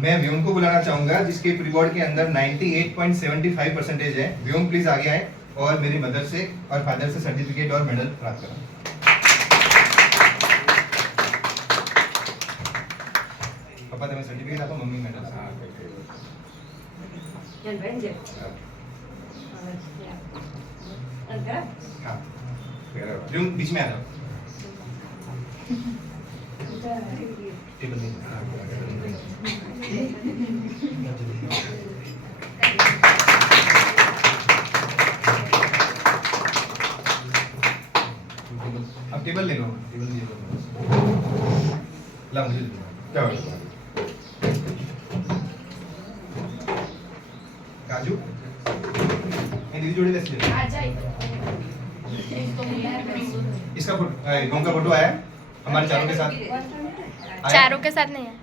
मैं व्योम को बुलाना चाहूंगा जिसके प्री बोर्ड के अंदर 98.75% है। व्योम प्लीज आगे आए और मेरी मदर से और फादर से सर्टिफिकेट और मेडल प्राप्त करें। पापा तुम्हें सर्टिफिकेट आपको, मम्मी मेडल। हाँ व्योम बीच में आ जाओ। टेबल नहीं। अब टेबल ले लो, टेबल ले लो। ला मुझे क्या हो रहा है? काजू ये दीदी जोड़ी लेते हैं। आ जाए इसका फोटो, कौन का फोटो आया हमारे चारों के साथ? चारों के साथ नहीं है।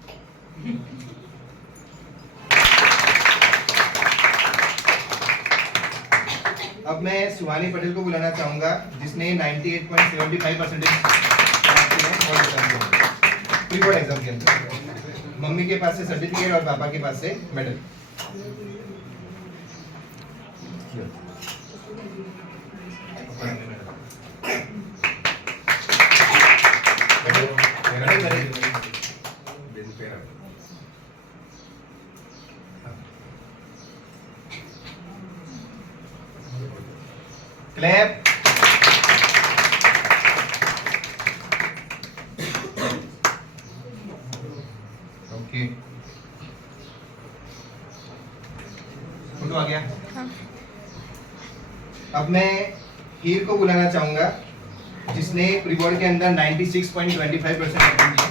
अब मैं सुहानी पटेल को बुलाना चाहूंगा जिसने 98.75% प्री बोर्ड एग्जाम के अंदर। मम्मी के पास से सर्टिफिकेट और पापा के पास से मेडल। क्लैप। ओके फोटो आ गया। हाँ। अब मैं हीर को बुलाना चाहूंगा जिसने प्री बोर्ड के अंदर 96.25% अटेंड किया।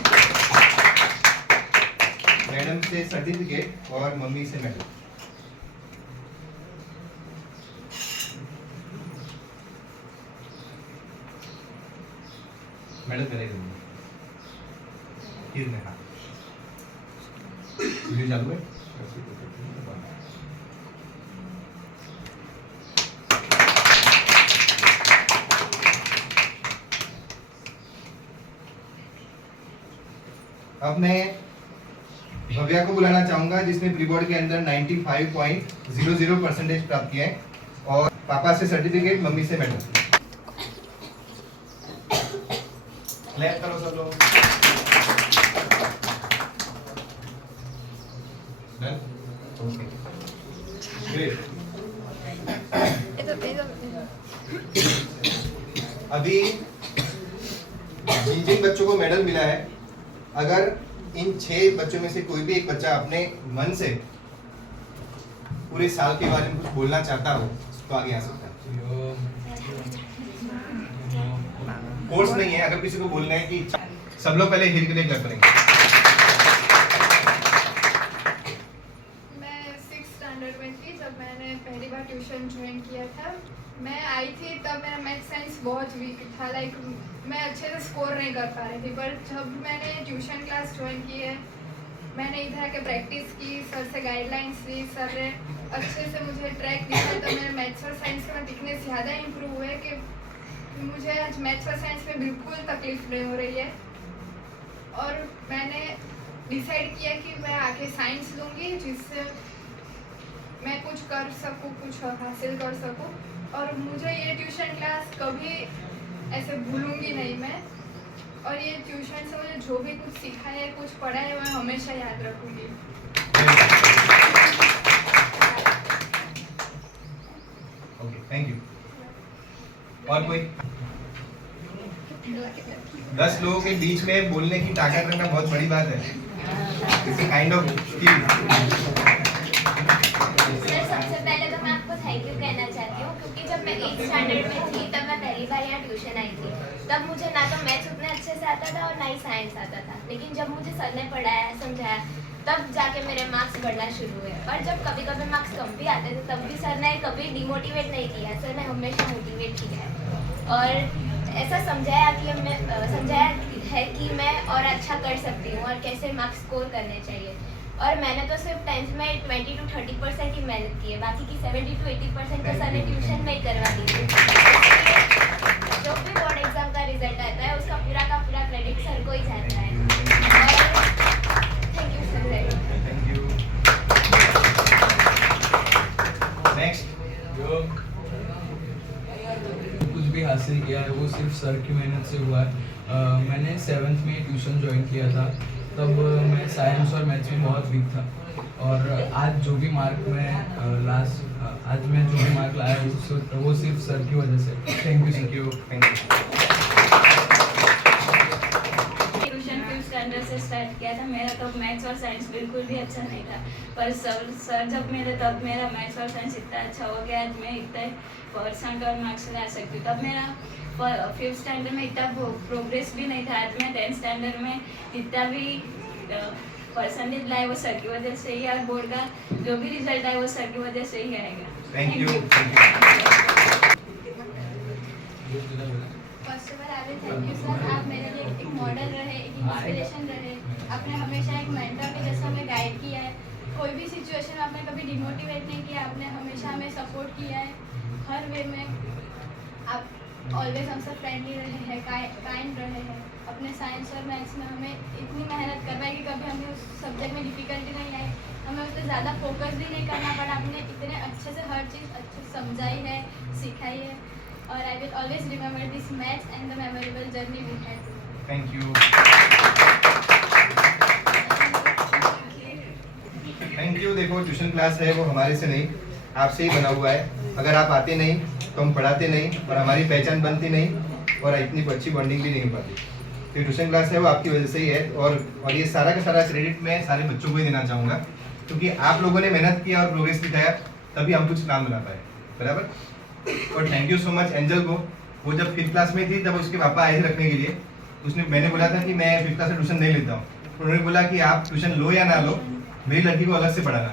मैडम से सर्टिफिकेट और मम्मी से मेडल। मेडल करेगा हीर में। हाँ वीडियो चालू है। अब मैं भव्या को बुलाना चाहूंगा जिसने प्री बोर्ड के अंदर 95.00% प्राप्त किया है और पापा से सर्टिफिकेट, मम्मी से मेडल। क्लैप करो सब लोग। Done okay great. अभी जिन बच्चों को मेडल मिला है, अगर इन 6 बच्चों में से कोई भी एक बच्चा अपने मन से पूरे साल के बारे में कुछ बोलना चाहता हो तो आगे आ सकता है। कोर्स नहीं है, अगर किसी को बोलना है कि सब लोग पहले हिल के लिए कर करेंगे। मैं 6th स्टैंडर्ड में थी जब मैंने पहली बार ट्यूशन ज्वाइन किया था। मैं आई थी तब मेरा मैथ साइंस बहुत वीक था, लाइक मैं अच्छे से स्कोर नहीं कर पा रही थी। पर जब मैंने ट्यूशन क्लास ज्वाइन की है, मैंने इधर आके प्रैक्टिस की, सर से गाइडलाइंस ली, सर ने अच्छे से मुझे ट्रैक दिखाया, तो मेरे मैथ्स और साइंस में दिखने ज़्यादा इम्प्रूव हुए कि मुझे आज मैथ्स और साइंस में बिल्कुल तकलीफ नहीं हो रही है। और मैंने डिसाइड किया कि मैं आगे साइंस लूँगी जिससे मैं कुछ कर सकूँ, कुछ हासिल कर सकूँ। और मुझे ये ट्यूशन क्लास कभी ऐसे भूलूंगी नहीं मैं। और ये ट्यूशन से मुझे जो भी कुछ सीखा है, कुछ पढ़ा है, मैं हमेशा याद रखूँगी। Okay thank you. और कोई? 10 लोगों के बीच में बोलने की ताकत रखना बहुत बड़ी बात है। It's kind of skill. सबसे पहले तो मैं आपको थैंक यू कहना चाहती हूँ क्योंकि जब मैं 8th स्टैंडर्ड में थी तब मैं पहली बार यहाँ ट्यूशन आई थी। तब मुझे ना तो मैथ्स उतने अच्छे से आता था और ना ही साइंस आता था, लेकिन जब मुझे सर ने पढ़ाया, समझाया, तब जाके मेरे मार्क्स बढ़ना शुरू हुए। और जब कभी कभी मार्क्स कम भी आते थे तब भी सर ने कभी डिमोटिवेट नहीं किया, सर ने हमेशा मोटिवेट किया है और ऐसा समझाया है कि मैं और अच्छा कर सकती हूँ और कैसे मार्क्स स्कोर करने चाहिए। और मैंने तो सिर्फ 10th में 20 to 30% की मेहनत की है, बाकी की 70 to 80% तो सर ने ट्यूशन में ही करवा दी थी। जो भी बोर्ड एग्जाम का रिजल्ट आता है उसका पूरा का पूरा क्रेडिट सर को ही जाता है। और thank you sir. Thank you. Sir की मेहनत से हुआ है। मैंने 7th में ट्यूशन ज्वाइन किया था, तब मैं साइंस और मैथ्स में बहुत वीक था, और आज जो भी मार्क मैं आज मैं जो भी मार्क लाया वो सिर्फ सर की वजह से। Thank you. Tuition 5th standard से स्टार्ट किया था। मेरा तो मैथ्स और साइंस बिल्कुल भी अच्छा नहीं था, पर सर जब तब मेरा मैथ्स और साइंस इतना अच्छा हो गया, आज मैं इतने % और मार्क्स ला सकती हूँ। तब मेरा 5th स्टैंडर्ड में इतना प्रोग्रेस भी नहीं था। आज मैं 10th स्टैंडर्ड में इतना भी % लाए वो सर की वजह से ही, और बोर्ड का जो भी रिजल्ट आए वो सर की वजह से ही आएगा। Thank you. First of all I will thank you sir, आप मेरे लिए एक मॉडल रहे, एक इंस्पिरेशन रहे। आपने हमेशा एक मेंटर के जैसा हमें गाइड किया है। कोई भी सिचुएशन में आपने कभी डिमोटिवेट नहीं किया, आपने हमेशा हमें सपोर्ट किया है हर वे में। आप ऑलवेज हमसे फ्रेंडली रहे हैं, काइंड रहे हैं। अपने साइंस और मैथ्स में हमें इतनी मेहनत करवाई कि कभी हमें उस सब्जेक्ट में डिफ़िकल्टी नहीं आई, हमें उस पर ज़्यादा फोकस भी नहीं करना पड़ा। आपने इतने अच्छे से हर चीज़ अच्छे से समझाई है, सिखाई है, और I will always remember this maths and the memorable journey we had. Thank you. Thank you. देखो, ट्यूशन क्लास है वो हमारे से नहीं, आपसे ही बना हुआ है। अगर आप आते नहीं तो हम पढ़ाते नहीं, और हमारी पहचान बनती नहीं, और इतनी अच्छी बॉन्डिंग भी नहीं हो पाती। तो ट्यूशन क्लास है वो आपकी वजह से ही है, और ये सारा का सारा क्रेडिट मैं सारे बच्चों को ही देना चाहूँगा, क्योंकि आप लोगों ने मेहनत किया और प्रोग्रेस दिखाया, तभी हम कुछ काम बना पाए। बराबर। और thank you so much angel को। वो जब 5th क्लास में थी तब उसके पापा आए थे रखने के लिए। मैंने बोला था कि मैं 5th क्लास से ट्यूशन नहीं लेता हूँ, उन्होंने बोला कि आप ट्यूशन लो या ना लो, मेरी लड़की को अलग से पढ़ाना।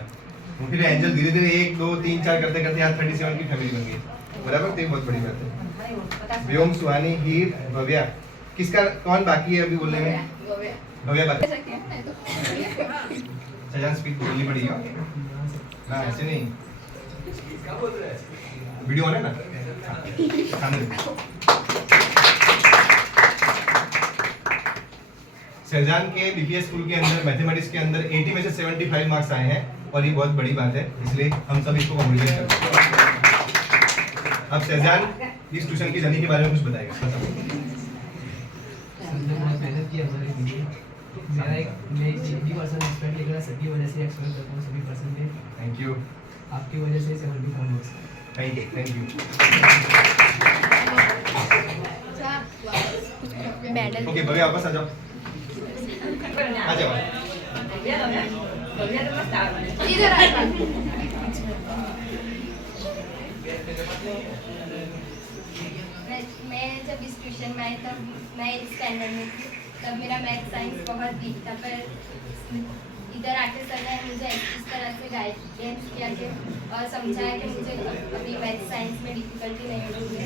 तो फिर एंजल धीरे धीरे 1 2 3 4 करते करते आज 37 की फैमिली बन गई। बराबर। तो ये बहुत बड़ी बात है। व्योम, सुहानी, हीर, भव्या, किसका कौन बाकी है अभी बोलने में? भव्या बाकी। सजान स्पीच बोलनी पड़ी है। हाँ, ऐसे नहीं, वीडियो ऑन है ना। सजान के बीपीएस स्कूल के अंदर मैथमेटिक्स के अंदर 80 में से 75 मार्क्स आए हैं, और ये बहुत बड़ी बात है, इसलिए हम सब इसको कॉन्ग्रेचुलेट करते हैं। अब सजान इस ट्यूशन की जर्नी के बारे में कुछ बताएगा। मेहनत की हमारे लिए मेरा एक मैं 80% एक्सपेक्ट लेकर सभी वजह से एक्सपेक्ट करता हूँ, सभी परसेंटेज। Thank you. आपकी वजह से 75 marks. Thank you. Medal okay Bhavya, वापस आ जाओ। आ जाओ। इधर आ जाओ। मैं जब इस ट्यूशन में आई तब मैं 8th स्टैंडर्ड में थी, तब मेरा मैथ साइंस बहुत वीक था, पर इधर आके सर ने मुझे इस तरह से गाइडेंस किया कि और समझाया कि मुझे अभी मैथ साइंस में डिफ़िकल्टी नहीं होगी,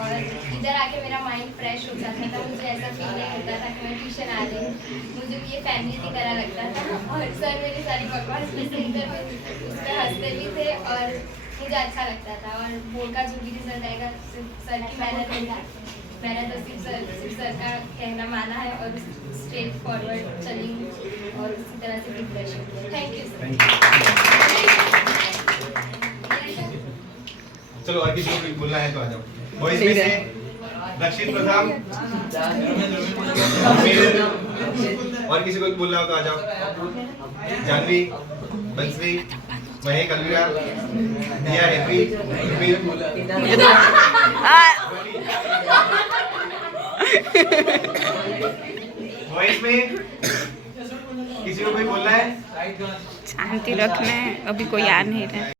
और इधर आके मेरा माइंड फ्रेश हो जाता था। मुझे ऐसा फील नहीं होता था कि मैं ट्यूशन आ रही हूँ, मुझे भी ये फैमिली की तरह लगता था, और सर मेरी सारी बकवास भी सुनकर उस पर हंसते भी थे, और मुझे अच्छा लगता था। और बोर्ड का जो भी रिजल्ट आएगा सिर्फ सर की मेहनत नहीं था, मैंने तो सिर्फ सर का कहना माना है, और स्ट्रेट फॉरवर्ड चली और उसी तरह से प्रिपरेशन किया। Thank you sir. चलो, और किसी को कुछ बोलना है तो आ जाओ। बॉयज में से रक्षित प्रथम, और किसी को कुछ बोलना हो तो आ जाओ। जानवी, बंसरी, महेक, अलविरा, दिया, हेनरी, वॉइस में किसी को कोई बोलना है? शांति रखना है, अभी कोई आ नहीं रहा है।